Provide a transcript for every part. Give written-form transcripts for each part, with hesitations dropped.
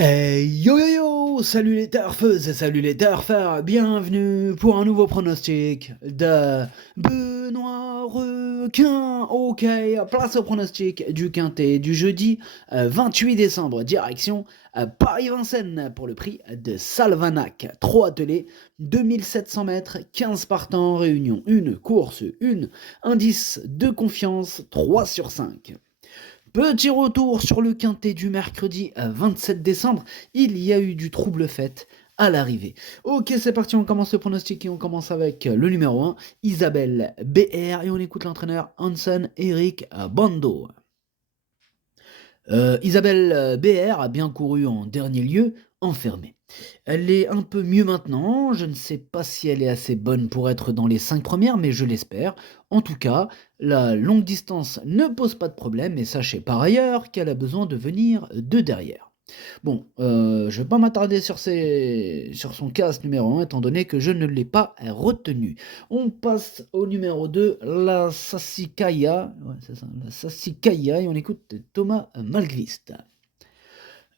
Yo yo yo! Salut les turfeuses et salut les turfeurs! Bienvenue pour un nouveau pronostic de Benoît Requin! Ok, place au pronostic du quintet du jeudi 28 décembre, direction Paris-Vincennes pour le prix de Salvanac. 3 attelés, 2700 mètres, 15 partants en réunion, une course, une indice de confiance, 3 sur 5. Petit retour sur le quintet du mercredi 27 décembre, il y a eu du trouble fait à l'arrivée. Ok, c'est parti, on commence le pronostic et on commence avec le numéro 1, Isabelle BR, et on écoute l'entraîneur Hansen Eric Bando. Isabelle BR a bien couru en dernier lieu, enfermée. Elle est un peu mieux maintenant, je ne sais pas si elle est assez bonne pour être dans les 5 premières, mais je l'espère. En tout cas, la longue distance ne pose pas de problème, et sachez par ailleurs qu'elle a besoin de venir de derrière. Bon, je ne vais pas m'attarder sur son cas numéro 1, étant donné que je ne l'ai pas retenu. On passe au numéro 2, la Sassicaia. Ouais, c'est ça, la Sassicaia, et on écoute Thomas Malgvist.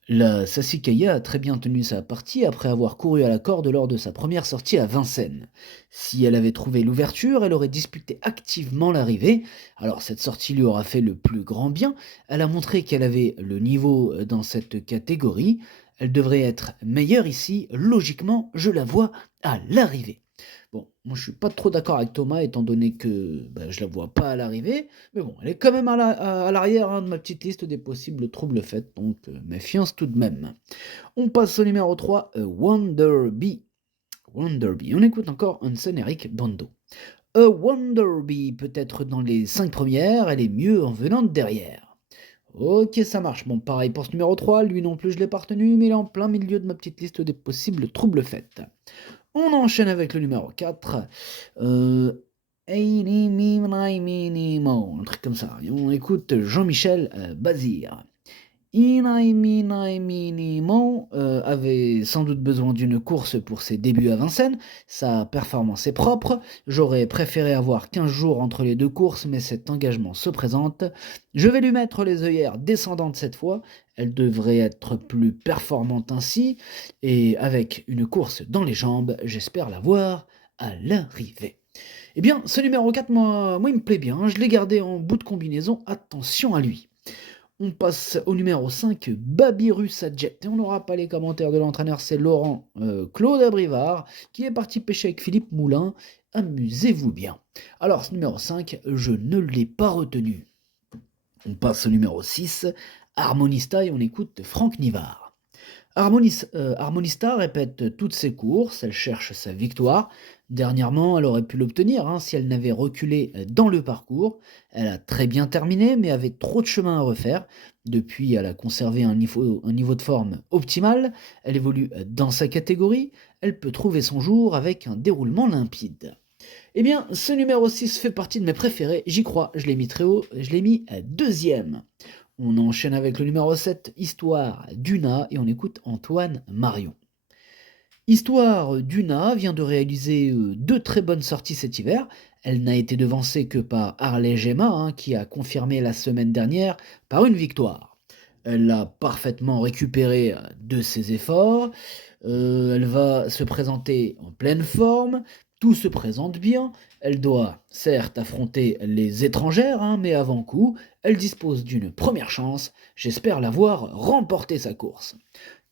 La Sassicaia a très bien tenu sa partie après avoir couru à la corde lors de sa première sortie à Vincennes. Si elle avait trouvé l'ouverture, elle aurait disputé activement l'arrivée. Alors cette sortie lui aura fait le plus grand bien. Elle a montré qu'elle avait le niveau dans cette catégorie. Elle devrait être meilleure ici. Logiquement, je la vois à l'arrivée. Bon, moi je suis pas trop d'accord avec Thomas étant donné que je la vois pas à l'arrivée, mais bon, elle est quand même à l'arrière de ma petite liste des possibles troubles faits, donc méfiance tout de même. On passe au numéro 3, Wonder Bee. Wonder Bee. On écoute encore Hansen Eric Bando. Wonder Bee peut être dans les 5 premières, elle est mieux en venant de derrière. Ok, ça marche. Bon, pareil pour ce numéro 3, lui non plus je l'ai pas retenu, mais il est en plein milieu de ma petite liste des possibles troubles faits. On enchaîne avec le numéro 4. Eini Mimrai Minimo, un truc comme ça. Et on écoute Jean-Michel Bazir. Inai Minai Minimo avait sans doute besoin d'une course pour ses débuts à Vincennes. Sa performance est propre. J'aurais préféré avoir 15 jours entre les deux courses, mais cet engagement se présente. Je vais lui mettre les œillères descendantes cette fois. Elle devrait être plus performante ainsi. Et avec une course dans les jambes, j'espère la voir à l'arrivée. Eh bien, ce numéro 4, moi, il me plaît bien. Je l'ai gardé en bout de combinaison. Attention à lui. On passe au numéro 5, Babyrus Adjet. Et on n'aura pas les commentaires de l'entraîneur, c'est Laurent Claude Abrivard qui est parti pêcher avec Philippe Moulin. Amusez-vous bien. Alors, ce numéro 5, je ne l'ai pas retenu. On passe au numéro 6, Harmonista, et on écoute Franck Nivard. Harmonista répète toutes ses courses, elle cherche sa victoire. Dernièrement, elle aurait pu l'obtenir si elle n'avait reculé dans le parcours. Elle a très bien terminé, mais avait trop de chemin à refaire. Depuis, elle a conservé un niveau de forme optimal. Elle évolue dans sa catégorie. Elle peut trouver son jour avec un déroulement limpide. Eh bien, ce numéro 6 fait partie de mes préférés. J'y crois, je l'ai mis très haut. Je l'ai mis deuxième. On enchaîne avec le numéro 7, Histoire d'Una, et on écoute Antoine Marion. Histoire d'Una vient de réaliser deux très bonnes sorties cet hiver. Elle n'a été devancée que par Harley Gemma, qui a confirmé la semaine dernière par une victoire. Elle a parfaitement récupéré de ses efforts. Elle va se présenter en pleine forme. Tout se présente bien. Elle doit certes affronter les étrangères, mais avant coup, elle dispose d'une première chance. J'espère la voir remporter sa course.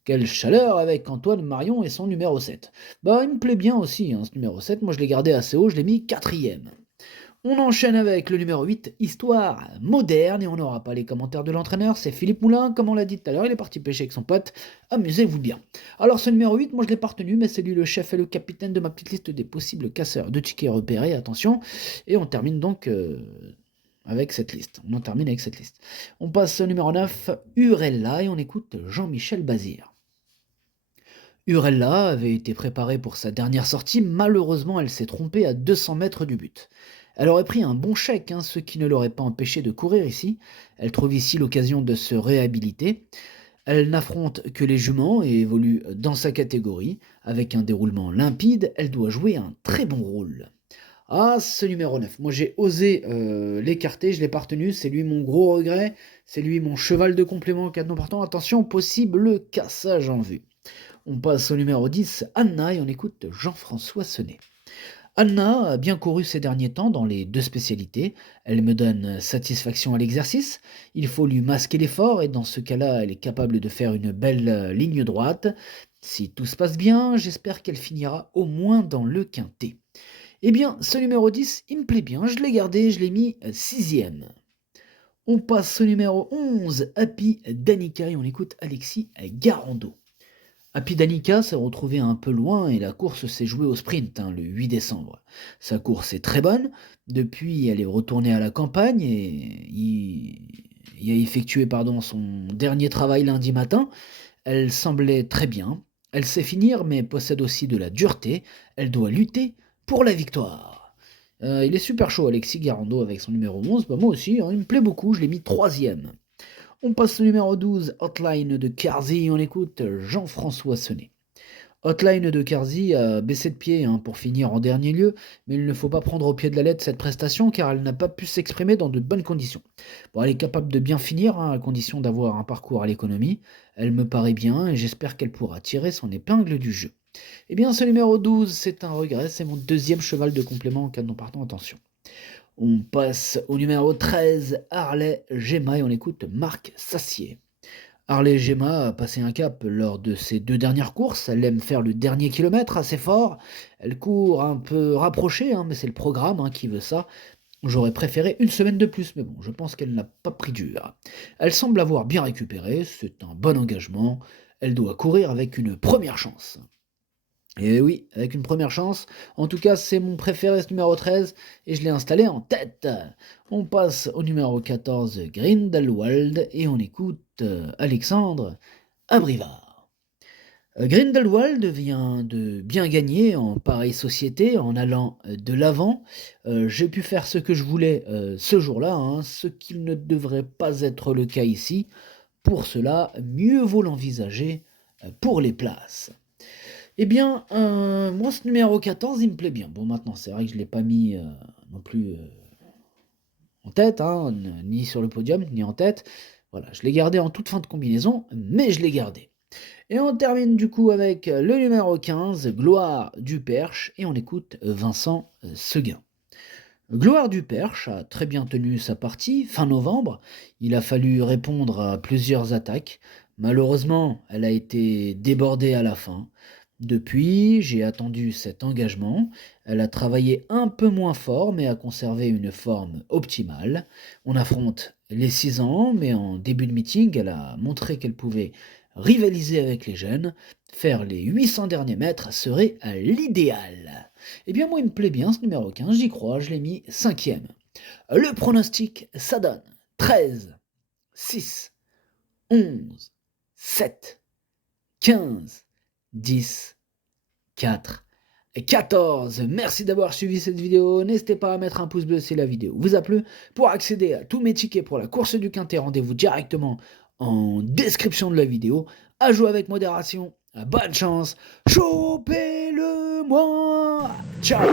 Quelle chaleur avec Antoine Marion et son numéro 7. Il me plaît bien aussi, ce numéro 7. Moi, je l'ai gardé assez haut, je l'ai mis quatrième. On enchaîne avec le numéro 8, Histoire moderne, et on n'aura pas les commentaires de l'entraîneur, c'est Philippe Moulin, comme on l'a dit tout à l'heure, il est parti pêcher avec son pote, amusez-vous bien. Alors ce numéro 8, moi je l'ai pas retenu, mais c'est lui le chef et le capitaine de ma petite liste des possibles casseurs de tickets repérés, attention, et on termine donc avec cette liste. On en termine avec cette liste. On passe au numéro 9, Urella, et on écoute Jean-Michel Bazir. Urella avait été préparée pour sa dernière sortie, malheureusement elle s'est trompée à 200 mètres du but. Elle aurait pris un bon chèque, ce qui ne l'aurait pas empêché de courir ici. Elle trouve ici l'occasion de se réhabiliter. Elle n'affronte que les juments et évolue dans sa catégorie. Avec un déroulement limpide, elle doit jouer un très bon rôle. Ah, ce numéro 9. Moi, j'ai osé l'écarter, je l'ai pas retenu. C'est lui mon gros regret. C'est lui mon cheval de complément en cas de non partant. Attention, possible cassage en vue. On passe au numéro 10, Anna, et on écoute Jean-François Senet. Anna a bien couru ces derniers temps dans les deux spécialités. Elle me donne satisfaction à l'exercice. Il faut lui masquer l'effort et dans ce cas-là, elle est capable de faire une belle ligne droite. Si tout se passe bien, j'espère qu'elle finira au moins dans le quintet. Eh bien, ce numéro 10, il me plaît bien. Je l'ai gardé, je l'ai mis sixième. On passe au numéro 11, Happy Danica, et on écoute Alexis Garando. Happy Danica s'est retrouvé un peu loin et la course s'est jouée au sprint le 8 décembre. Sa course est très bonne. Depuis, elle est retournée à la campagne et y a effectué son dernier travail lundi matin. Elle semblait très bien. Elle sait finir mais possède aussi de la dureté. Elle doit lutter pour la victoire. Il est super chaud, Alexis Garando, avec son numéro 11. Bah, moi aussi, il me plaît beaucoup. Je l'ai mis troisième. On passe au numéro 12, Hotline de Carzy, on écoute Jean-François Senet. Hotline de Carzy a baissé de pied pour finir en dernier lieu, mais il ne faut pas prendre au pied de la lettre cette prestation car elle n'a pas pu s'exprimer dans de bonnes conditions. Bon, elle est capable de bien finir, à condition d'avoir un parcours à l'économie. Elle me paraît bien et j'espère qu'elle pourra tirer son épingle du jeu. Eh bien, ce numéro 12, c'est un regret, c'est mon deuxième cheval de complément en cas de non partant, attention. On passe au numéro 13, Harley Gemma, et on écoute Marc Sassier. Harley Gemma a passé un cap lors de ses deux dernières courses. Elle aime faire le dernier kilomètre assez fort. Elle court un peu rapprochée, mais c'est le programme qui veut ça. J'aurais préféré une semaine de plus, mais bon, je pense qu'elle n'a pas pris dur. Elle semble avoir bien récupéré, c'est un bon engagement. Elle doit courir avec une première chance. Et oui, avec une première chance. En tout cas, c'est mon préféré, ce numéro 13, et je l'ai installé en tête. On passe au numéro 14, Grindelwald, et on écoute Alexandre Abrivard. Grindelwald vient de bien gagner en pareille société, en allant de l'avant. J'ai pu faire ce que je voulais ce jour-là, ce qui ne devrait pas être le cas ici. Pour cela, mieux vaut l'envisager pour les places. Eh bien, moi, ce numéro 14, il me plaît bien. Bon, maintenant, c'est vrai que je ne l'ai pas mis non plus en tête, ni sur le podium, ni en tête. Voilà, je l'ai gardé en toute fin de combinaison, mais je l'ai gardé. Et on termine du coup avec le numéro 15, Gloire du Perche, et on écoute Vincent Seguin. Gloire du Perche a très bien tenu sa partie, fin novembre. Il a fallu répondre à plusieurs attaques. Malheureusement, elle a été débordée à la fin. Depuis, j'ai attendu cet engagement. Elle a travaillé un peu moins fort, mais a conservé une forme optimale. On affronte les 6 ans, mais en début de meeting, elle a montré qu'elle pouvait rivaliser avec les jeunes. Faire les 800 derniers mètres serait à l'idéal. Eh bien, moi, il me plaît bien ce numéro 15, j'y crois, je l'ai mis cinquième. Le pronostic, ça donne 13, 6, 11, 7, 15, 10, 4 et 14. Merci d'avoir suivi cette vidéo. N'hésitez pas à mettre un pouce bleu si la vidéo vous a plu. Pour accéder à tous mes tickets pour la course du Quintet, rendez-vous directement en description de la vidéo. À jouer avec modération. Bonne chance. Chopez-le moi. Ciao.